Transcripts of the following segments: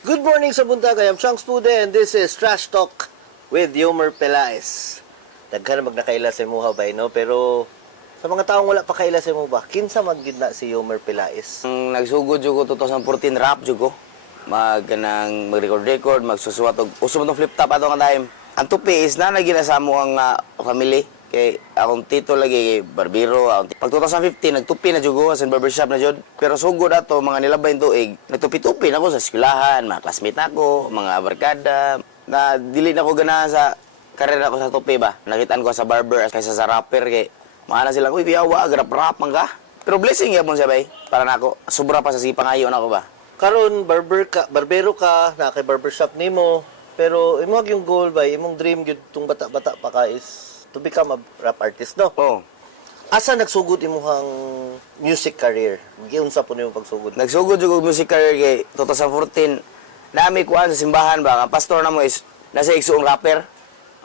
Good morning sa buntaga. I'm Chunks Pude and this is Trash Talk with Yomer Pelaez. Daghan na magnakaila sa imuha ba, no? Pero sa mga taong wala pa kaila sa imuha ba, kinsa maggidna si Yomer Pelaez? Ang nagsugod jud ko 2014 rap jud ko. Mag-record, magsusuwat og uso mo flip top ato nga time. Ang tupi is na nagina mo ang family. Kay akong tito lagi barbero. Pag 2015 nagtupi na jud ko sa barbershop na jud. Pero sugod ato mga nilabay tuig, nagtupi-tupi na ako sa eskwelahan, mga classmate nako, mga barkada. Na dili na ko ganahan sa karera ko sa tupi ba. Nakitaan ko sa barber kaysa sa rapper kay maana sila, uy, kuyawa, grap-rap man ka. Pero blessing yapon siya bay. Para nako, sobra pa sa sipang ayo nako ba. Karon barbero ka, na kay barbershop nimo. Pero imong yung goal ba, imong dream gyud tung bata-bata pa ka is to become a rap artist, no? Oo. Asa nagsugod imong music career? Giunsa po nimo pagsugod? Nagsugod jud ko music career kay 2014. Nami kuan sa simbahan ba, ang pastor na mo is nasa igsuong rapper.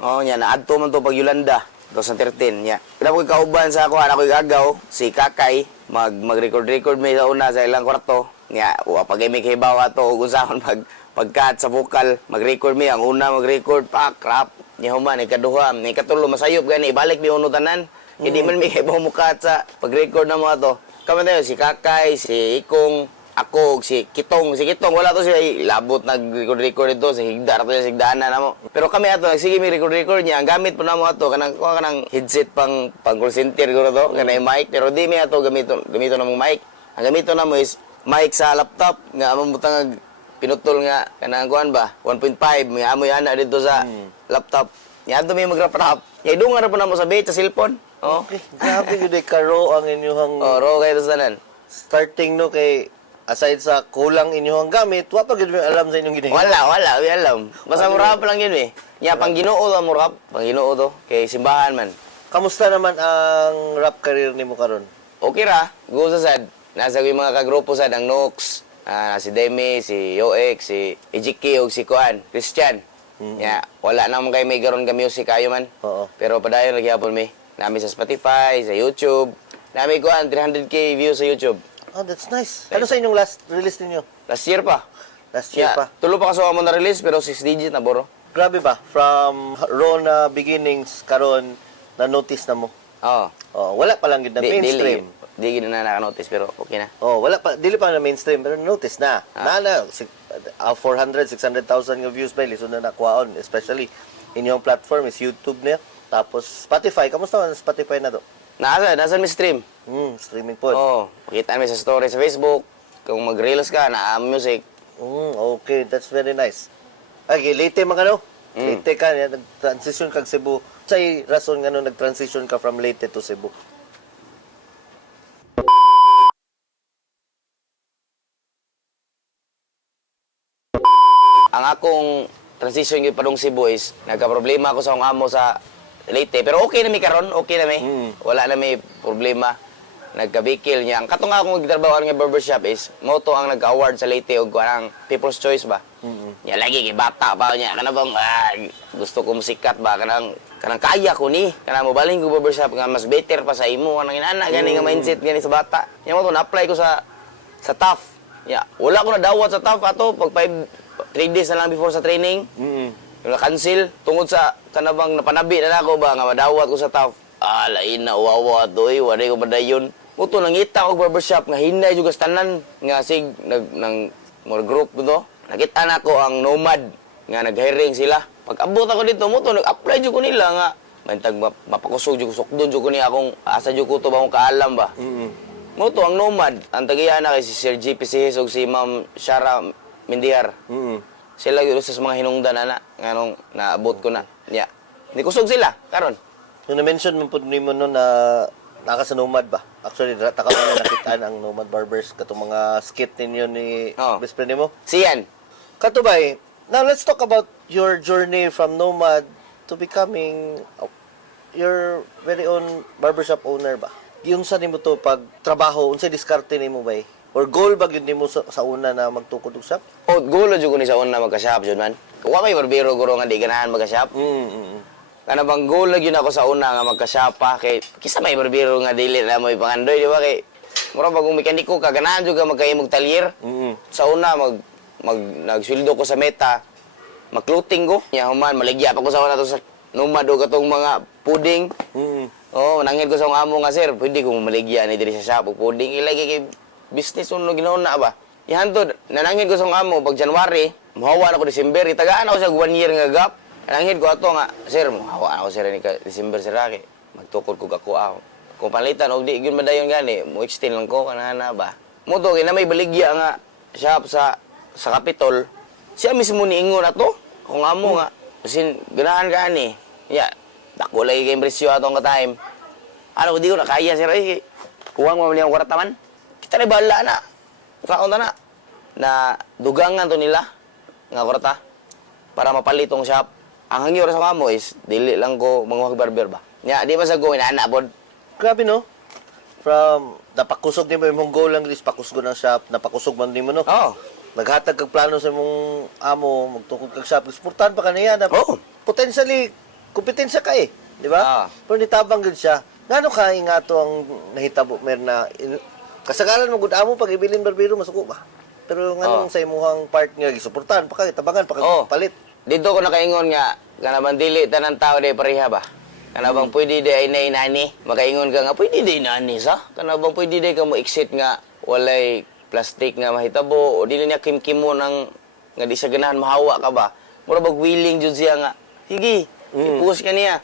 Oh, nya naadto man to pag Yolanda 2013 nya. Pila ko kauban sa ako, anak ko igagaw si Kakay, mag-record may sa una sa ilang kwarto. Nya, wa pag may hibaw ato ug unsahon pagkat sa vocal, mag-record mi ang una mag-record pak rap. Nya human ikaduha, ni katulo masayop gani ibalik mi uno tanan. Hindi man mi hibaw mukat sa pag-record na mo ato. Kamo tayo si Kakay, si Ikong, ako, si Kitong wala to siya labot nag-record dito sa higdar to sa higdaanan na mo. Pero kami ato nagsige mi record niya, ang gamit po na mo ato kanang headset pang call center guro to, kanang mic, pero di mi ato gamito na mo mic. Ang gamito na mo is mic sa laptop nga among butang pinutol nga kanang kuan ba 1.5 nga amoy ana dito sa laptop. Nya ato mi mag-rap. Nya idungan ra po na mo sa bait sa cellphone. Oh. Okay, grabe gyud karo ang inyong Oh, ro kay to sanan. starting no kay aside sa kulang inyong gamit, wa pa gyud may alam sa inyong ginagawa. Wala, wi alam. Basta mo rap lang yun eh. Nya pang Ginoo to mo rap, pang Ginoo to kay simbahan man. Kamusta naman ang rap career nimo karon? Okay ra, go sa sad. Nasa ko yung mga kagrupo sad ang Nox, si Demi, si Yoex, si Ejiki ug si Kuan, Christian. Ya, wala na mo kay may garon ka music ayo man. Oo. Pero padayon lagi hapon mi. Nami sa Spotify, sa YouTube. Nami Kuan 300k views sa YouTube. Oh, that's nice. Ano sa inyong last release ninyo? Last year pa. Last year Yeah, pa. tulo pa kaso mo na release pero 6 digit na boro. Grabe ba? From raw na beginnings karon na notice na mo. Oo. Oh, wala pa lang gyud na mainstream. Di gid na naka-notice pero okay na. Oh, wala pa dili pa na mainstream pero notice na. Na 400 600,000 nga views ba lisod na nakuhaon, especially inyong platform is YouTube na. Tapos Spotify, kamusta man ang Spotify na to? Nasa mi stream. Streaming po. Oo. Makita mi sa story sa Facebook. Kung mag-reels ka na music. Okay, that's very nice. Okay, late man ka no? Leyte ka, nag-transition kag Cebu. Say rason nga no nag-transition ka from Leyte to Cebu? Ang akong transition gyud padung Cebu is nagka-problema ako sa akong amo sa Leyte. Pero okay na mi karon, okay na mi. Wala na mi problema. Nagka-bikil niya. Ang katong akong magtrabaho nga barbershop is moto ang nagka-award sa Leyte og kanang People's Choice ba. Nya lagi kay bata pa niya kana bang gusto ko musikat ba kanang kaya ko ni kanang mobaling ko barbershop nga mas better pa sa imo kanang inana gani nga mindset gani sa bata. Nya mo to na-apply ko sa TAF. Nya wala ko na dawat sa TAF ato pag 3 days na lang before sa training. Na-cancel tungod sa kanabang napanabi na ako ba nga madawat ko sa TAF. Lain na wawa to wala ko padayon. Muto nangita og barbershop nga hinay jud tanan nga sig nang more group to. Nakita na ko ang Nomad nga nag-hiring sila. Pag abot ako dito muto nag-apply jud ko nila nga bantag mapakusog jud sukdon jud ko ni akong asa jud ko to ba akong kaalam ba. Muto ang Nomad ang tagiya na kay si Sir GP Sihis ug si Ma'am Shara Mindihar. Sila gyud sa mga hinungdan ana nganong naabot ko na. Nya. Ni kusog sila karon. Yung na-mention mo po nimo no na naka sa Nomad ba? Actually, taka ko na nakitaan ang Nomad Barbers katong mga skit ninyo ni best friend nimo. Siyan. Katubay, now let's talk about your journey from Nomad to becoming your very own barbershop owner ba? Yung sa nimo to pag trabaho, unsa diskarte nimo ba? Or goal ba gyud nimo sa una na magtukod og shop? Oh, gulo jud ko ni sa una magka-shop jud man. Wa may barbero guro nga di ganahan magka-shop. Kana bang goal lagi na ako sa una nga magka-shop pa kay kisa may barbero nga dili na mo ipangandoy di ba kay mura bagong mekaniko ka ganahan jud ka magkahimog talyer. Sa una nagsweldo ko sa Meta, mag-clothing ko. Nya human maligya pa ko sa una to sa Nomad o katong mga pudding. Oo, nangin ko sa akong amo nga, sir, pwede ko maligya ni diri sa shop og pudding ilagi kay business uno ginahon na ba. Ihantod, nanangin ko sa akong amo pag January, mohawa na ko December, itagaan ako sa 1 year nga gap. Nanangin ko ato nga, sir, mohawa ako sir ni ka December sir aki. Magtukod ko ako aw. Kung palitan og di gyud madayon gani, mo extend lang ko kanana ba. Mo to kay na may baligya nga shop sa Capitol. Siya mismo niingon ato, kung amo nga, sin ganahan ka ani. Ya, dako lagi kay presyo atong ka time. Ano di ko na kaya sir ay kuwang mo niyang kwarta man. Kita na bala na. Kaon ta na dugangan to nila nga kwarta para mapalit tong shop. Ang hangyo sa kamo is dili lang ko mga barber ba. Nya di ba sa go inana pod. Grabe no? From napakusog ni mo imong goal lang is pakusgo ng shop, napakusog man nimo no? Oh. Naghatag kag plano sa imong amo, magtukod kag shop, sportan pa kaniya na. Oo. Potentially kompetensya ka eh, di ba? Pero nitabang gud siya. Ngano ka nga to ang nahitabo mer na kasagaran mo gud amo pag ibilin barbero masuko ba? Pero nganong sa imong part nga gisuportahan pa ka tabangan pa ka palit. Dito ko nakaingon nga kanabang dili tanang tao day pareha ba. Kanabang pwede day ay nani, makaingon ka nga pwede day nani sa. Kanabang pwede day ka mo exit nga walay plastic nga mahitabo o dili niya kimkimo nang nga di sa ganahan mahawa ka ba. Mura bag willing jud siya nga. Sige, i-push ka niya.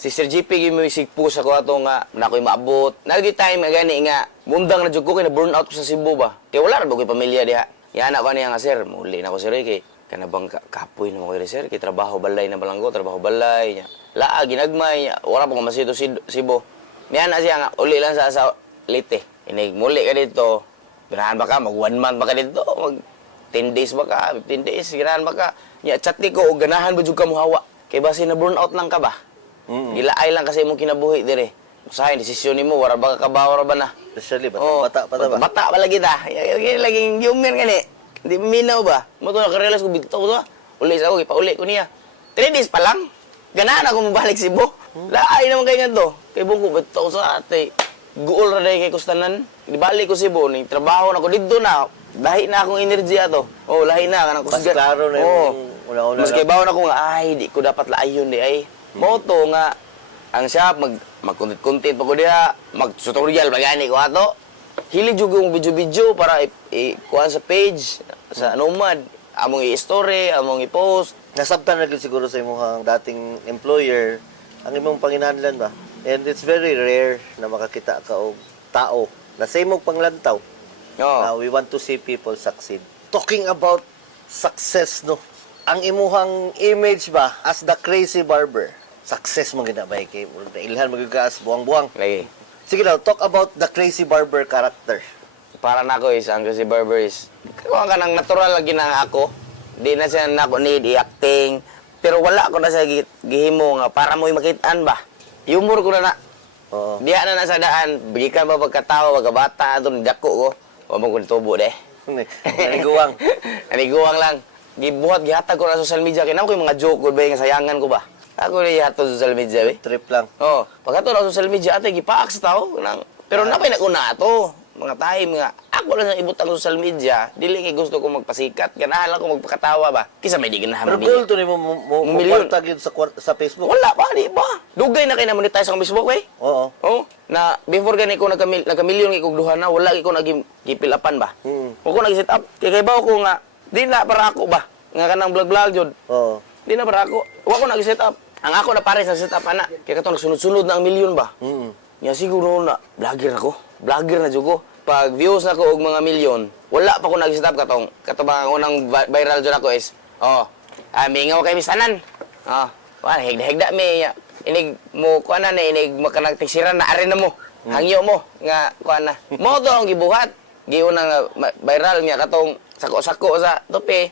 Si Sir GP gimi sig-push ako ato nga nakoy maabot. Nagi time nga gani nga mundang na jud ko kay na burn out ko sa Cebu ba. Kay wala ra ba ko'y pamilya diha. Yana ko niya nga sir, muli na ko sir kay kanabang kapoy na mo kay sir kay trabaho balay na balanggo, trabaho balay niya. Laa ginagmay niya, wala pa ko masito Cebu. Niya na siya nga uli lang sa Leyte. Inig muli ka dito. Ganahan ba ka mag 1 month ba ka dito? Mag 10 days ba ka? 15 days ganahan ba ka? Nya chat ni ko og ganahan ba jud ka mohawa. Kay base na burn out lang ka ba? Gilaay lang kasi imong kinabuhi dire. Usahay desisyon nimo wala ba ka kabaw ba na? Especially bata pa ba? Bata pa lagi ta. Laging human gani. Di minaw ba? Mo to nakarealize ko bitaw to. Uli sa ako ipauli ko niya. 3 days pa lang. Ganahan ako mabalik Cebu. Laay naman kay ngadto. Kay buko bitaw sa ate. Guol ra day kay kustanan. Ibalik ko Cebu ni trabaho na ko didto na. Dahi na akong enerhiya to. Oh, lahi na kanang Mas klaro na yung una-una. Mas kay bawo na ko nga ay di ko dapat laayon di ay. Moto nga ang shop mag-content pa ko diha, mag-tutorial ba gani ko ato. Hilig jud kong video-video para kuha sa page sa Nomad, among i-story, among i-post. Nasabtan na gid siguro sa imong dating employer ang imong panginahanglan ba? And it's very rare na makakita ka og tao na sa imong panglantaw. We want to see people succeed. Talking about success no. Ang imuhang image ba as the crazy barber? Success mo ginabay kay ilhan magigas buang-buang. Lagi. Sige daw, talk about the crazy barber character. Para nako is ang kasi barber is kuha ka nang natural lagi na ako. Di na siya nako need i-acting. Pero wala ko na sa gihimo nga para mo makitaan ba. Humor ko na. Oo. Diha na sa daan, bigikan ba pagkatawa pagkabata ato ni dako ko. Wa mo ko tubo de. Naniguwang. Naniguwang lang. Gibuhat gihatag ko na sa social media kay namo koy mga joke ko ba nga sayangan ko ba. Ako ni hatod sa social media be. Trip lang. Oh, pagkato na sa social media ate gipaak sa tao nang pero napay na ko na to. Mga time nga ako lang ang ibutang sa social media, dili kay gusto ko magpasikat, ganahan lang ko magpakatawa ba. Kisa may di ganahan Pero goal to ni mo kwarta gyud sa Facebook. Wala pa di ba. Dugay na kay na monetize ang Facebook eh. Oo. Oh, na before gani ko nagka-million kay kog duha na, wala kay ko nagipil-upan ba. Ko nag-set up kay bawo ko nga di na para ako ba. Nga kanang vlog jud. Oo. Di na para ako. Wa ko nag-set up. Ang ako na pare sa setup ana. Kaya katong nagsunod-sunod na ang milyon ba. Nya siguro na vlogger ako. Vlogger na jud ko. Pag views na ko og mga milyon, wala pa ko nag-set up katong ang unang viral jud ako is mingaw kay misanan. Wala higda me inig mo kuan na inig makanagtisiran na are na mo. Hangyo mo nga kuan na. Mo to ang gibuhat. Giuna nga viral niya katong sako-sako sa tope.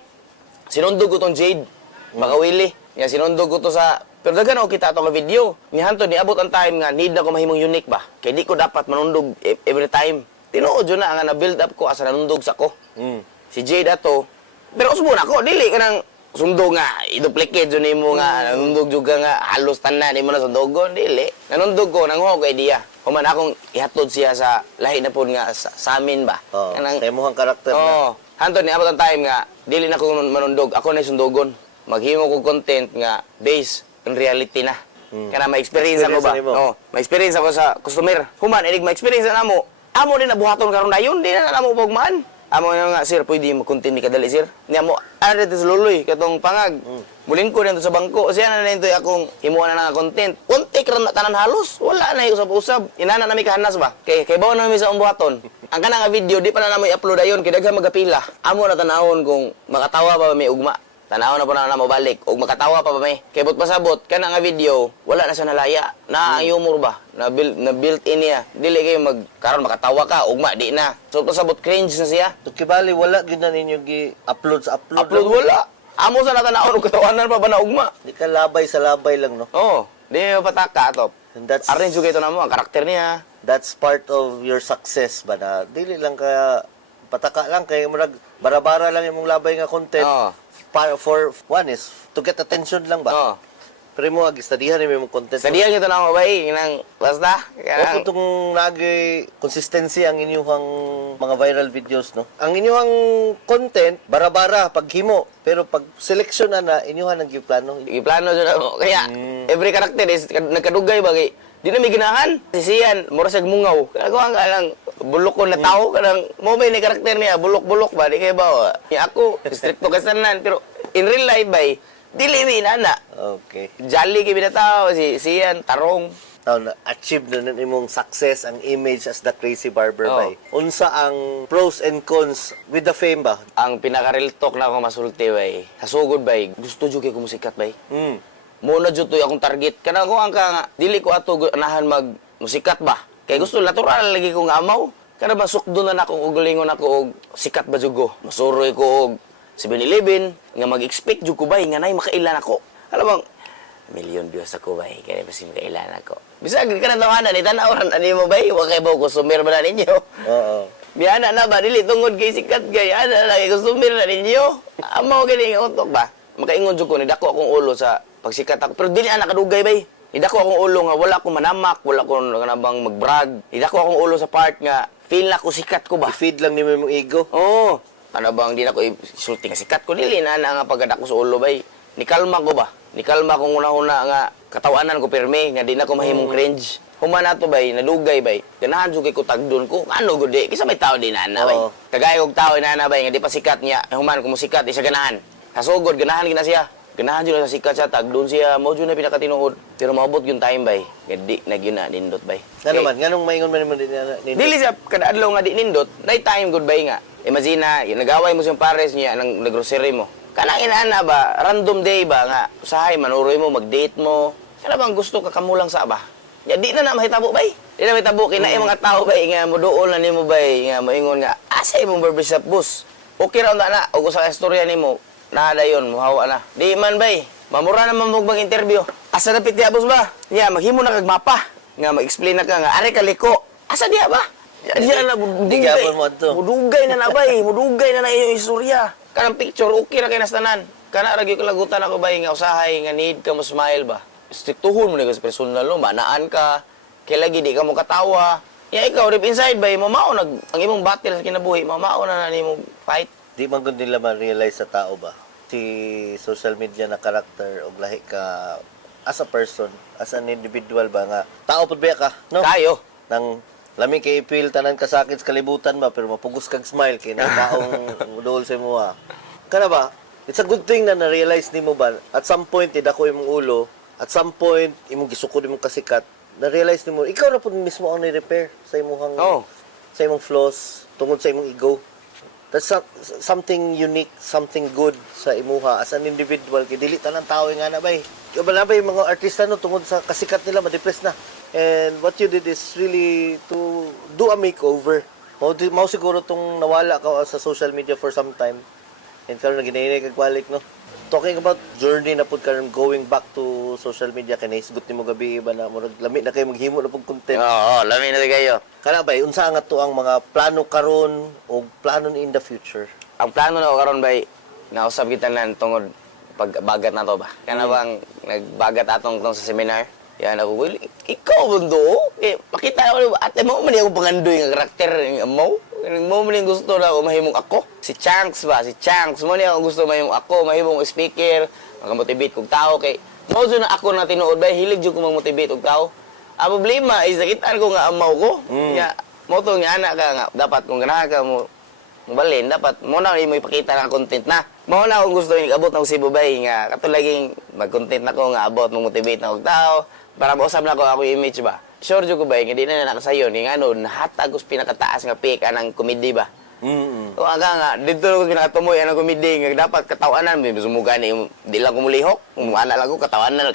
Sinundog ko tong Jade. Baka Willie. Nga sinundog ko to sa pero daghan ako kita atong video. Nihanto niabot ang time nga need na ko mahimong unique ba. Kay di ko dapat manundog every time. Tinuod jud na nga na build up ko asa nanundog sa ko. Si Jade ato. Pero usbo na ko dili ka nang sundo nga i-duplicate jud nimo nga nanundog jud ka nga halos tanan nimo na sundogon dili. Nanundog ko nang ko idea. Human akong ihatod siya sa lahi na pod nga sa amin ba. Sa imong karakter na. Hantod ni abot ang time nga dili na ko manundog, ako na sundogon. Maghimo ko content nga based on reality na. Kana ma-experience ako ba? Experience nimo. Oo, ma-experience ako sa customer. Human inig ma-experience na namo. Amo din nabuhaton karon dayon, di na namo pagmaan. Amo nga sir, pwede mo content ni kadali sir. Niya mo ara dito sa luloy katong pangag. Mulin ko dito sa bangko. Siya na nito akong himuan na nga content. Unti karon na tanan halos. Wala na usab-usab. Inana na mi kahanas ba? Kay bawo na mi sa buhaton. Ang kana nga video di pa na namo i-upload ayon kay daghan magapila. Amo na tanawon kung makatawa ba may ugma. Tanawon na po na mo balik og makatawa pa ba may. Kay but pasabot kana nga video, wala na siya nalaya. Na ang humor ba? Na built in niya. Dili kayo karon makatawa ka ugma di na. So pasabot cringe na siya. Tukibali, wala gyud na ninyo gi-upload sa upload. Upload wala. Amo sa natanawon og katawanan pa ba na ugma. Di ka labay sa labay lang, no? Oo. Di mo pataka to. And that's Arrange ko ito na mo ang karakter niya. that's part of your success ba na dili lang ka pataka lang kay murag bara-bara lang imong labay nga content. Oo. For one is to get attention lang ba? Oo. Pero mo agi-studyhan imong content. Sa diyan kita na mo bay nang basta. O kung nagay consistency ang inyong mga viral videos, no? Ang inyong content, bara-bara, paghimo. Pero pag selection na inyong ang plano. Iplano siya na mo. Kaya every character is nagkadugay ba kay di na may ginahan. Si Sian, mura sa mungaw. Kaya ka lang bulok ko na tao kanang mo ba ni karakter niya bulok-bulok ba di kay ba. Ako stricto kasanan pero in real life bay dili mi nana. Okay. Jolly kay binataw si Sian tarong. Now, achieve na imong success ang image as the crazy barber Oh. bay. Unsa ang pros and cons with the fame ba? Ang pinaka-real talk na ako masulti bay. Hasugod bay. Gusto jud kay ko musikat bay. Muna jud toy akong target. Kana ko ang nga dili ko ato anahan mag musikat ba. Kay gusto natural lagi ko nga amaw. Kana masukdo na nako og lingon ako og sikat ba jud ko. Masuroy ko og 7-Eleven nga mag-expect jud ko bay nga nay makailan ako. Alam bang million views ako bay kaya basi makailan ako. Bisag ka na tawanan ni tan-awran ani mo bay wa kay ba ko sumer ba na ninyo. Oo. Biyana na ba dili tungod kay sikat kay ana lagi ko sumer na ninyo. Amaw gani nga utok ba. Makaingon jud ko ni dako akong ulo sa pagsikat ako. Pero dili ana kadugay bay. Idako akong ulo nga wala ko manamak, wala ko nabang mag-brag. Idako akong ulo sa part nga feel na ko sikat ko ba. I-feed lang nimo imong ego. Oo. Ano bang di na ko isulti nga sikat ko dili na nga pagdako sa ulo bay. Nikalma ko ba? Nikalma ko una-una nga katawanan ko pirmi nga di na ko mahimong cringe. Human nato bay, nadugay bay. Ganahan jud kay ko tagdon ko. Ano gud di kisa may tao di na bay. Oo. Kagaya og tao na bay nga di pa sikat niya. Human ko mo sikat isa ganahan. Kasugod ganahan gina siya. Ganahan jud sa sikat siya tagdon siya mo jud na pinakatinuod. Pero maabot yung time bay. Gadi na gyud na nindot bay. Nga naman, nganong maingon man nimo din Dili siya kada adlaw nga di nindot, day time good bay nga. Imagine na, nag-away mo siyang pares niya nang grocery mo. Kanang inaana ba, random day ba nga, usahay manuroy mo, mag-date mo. Kana bang gusto ka kamulang sa ba? Ya di na mahitabo bay. Di na mahitabo kina mga tao bay nga moduol na nimo bay nga moingon nga asa imong barbershop boss. Okay ra na og usa ka istorya nimo. Nadayon muhawa na. Di man bay. Mamura naman mo mag-interview. Asa na piti boss ba? Ya maghimo na kag mapa. Nga mag-explain na ka nga are ka liko. Asa diha ba? Diyan na Digapon mo adto. mudugay na nabay, mudugay na iyong istorya. Kanang picture okay ra kay nastanan. Kana ra gyud ko lagutan ako bay nga usahay nga need ka mo smile ba. Striktuhon mo ni sa personal no, manaan ka. Kay lagi di ka mo katawa. Ya ikaw deep inside bay mamao nag ang imong battle sa kinabuhi, mamao na nimo fight. Di man gud nila ma-realize sa tao ba? Si social media na karakter og lahi ka as a person, as an individual ba nga tao pud ba ka, no? Kayo. Nang lami kay ipil tanan ka sakit sa kalibutan ba pero mapugos kag smile kay na taong mudol sa imo ha. Kana ba? It's a good thing na na-realize nimo ba at some point idako imong ulo, at some point imong gisukod imong kasikat, na-realize nimo ikaw na pud mismo ang ni-repair sa imong Oh. sa imong flaws tungod sa imong ego. That's something unique, something good sa imuha as an individual kay dili tanan tao nga na bay. Kaya ba na ba yung mga artista no tungod sa kasikat nila ma-depress na. And what you did is really to do a makeover. Mao siguro tong nawala ka sa social media for some time. And karon naginay kag balik no. Talking about journey na pud karon going back to social media kay naisgot nimo gabi ba na murag lami na kay maghimo na pug content. Oo, lami na kayo. Kana ba unsa nga to ang mga plano karon o plano in the future? Ang plano na ko karon bay nausab kita nan tungod pagbagat na to ba. Kana bang nagbagat atong tong sa seminar. Yan ako, well, ikaw bundo, makita ko, ate mo man yung pangandoy nga karakter mo. Mo man yung gusto na ako mahimong ako. Si Chanks ba? Si Chanks mo niya gusto mahimong ako, mahimong speaker, makamotivate kog tao kay mo na ako na tinuod ba hilig jud ko mag-motivate og tao. Ang problema is nakitaan ko nga amaw ko. Nga mo to nga anak ka nga dapat kung ganahan ka mo balin dapat mo na imo ipakita nga content na. Mao na akong gusto ni abot ng Cebu Bay nga katulaging mag-content na ko nga abot mo-motivate na og tao para mausab na ako image ba. Sure jud ko ba nga di na nakasayon nga ano nahatag ko sa pinakataas nga peak anang comedy ba. O nga dito ko pinakatumoy anang comedy nga dapat katawanan mi sumuga ni di lang ko mulihok kung ana lang ko katawanan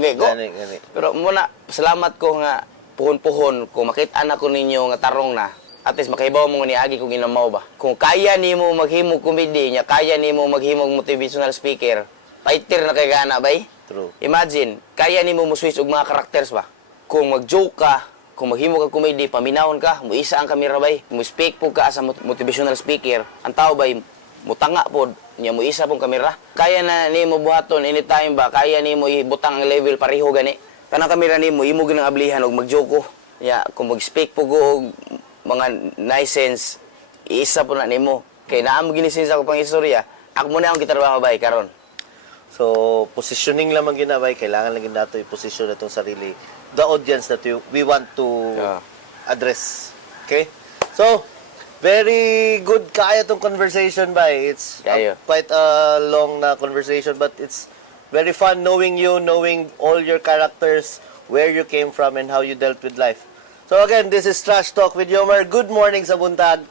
gyud ko. Gani. Pero muna salamat ko nga puhon-puhon kung makita na ko ninyo nga tarong na at least makahibaw mo nga niagi kung inamaw ba. Kung kaya nimo maghimog comedy nya kaya nimo maghimog motivational speaker, fighter na kay gana bay. True. Imagine, kaya nimo mo switch og mga characters ba. Kung mag-joke ka, kung maghimo ka comedy, paminawon ka, muisa ang kamera bay, mo speak po ka as a motivational speaker, ang tao bay mutanga pod nya muisa pong kamera. Kaya na nimo buhaton anytime ba, kaya nimo ibutang ang level pareho gani. Kanang kamera nimo imo ginang ablihan og mag-joke ko. Ya, kung mag-speak po ko og mga nice sense, iisa po na nimo. Kay naa mo ginisin sa ko pang istorya, ako muna akong gitrabaho bay karon. So, positioning lang man ginabay, kailangan lang nato i-position natong sarili. The audience that we want to address. Okay? So, very good kaya tong conversation ba? It's Kayo. quite a long na conversation but it's very fun knowing you, knowing all your characters, where you came from and how you dealt with life. So again, this is Trash Talk with Yomar. Good morning sa buntag.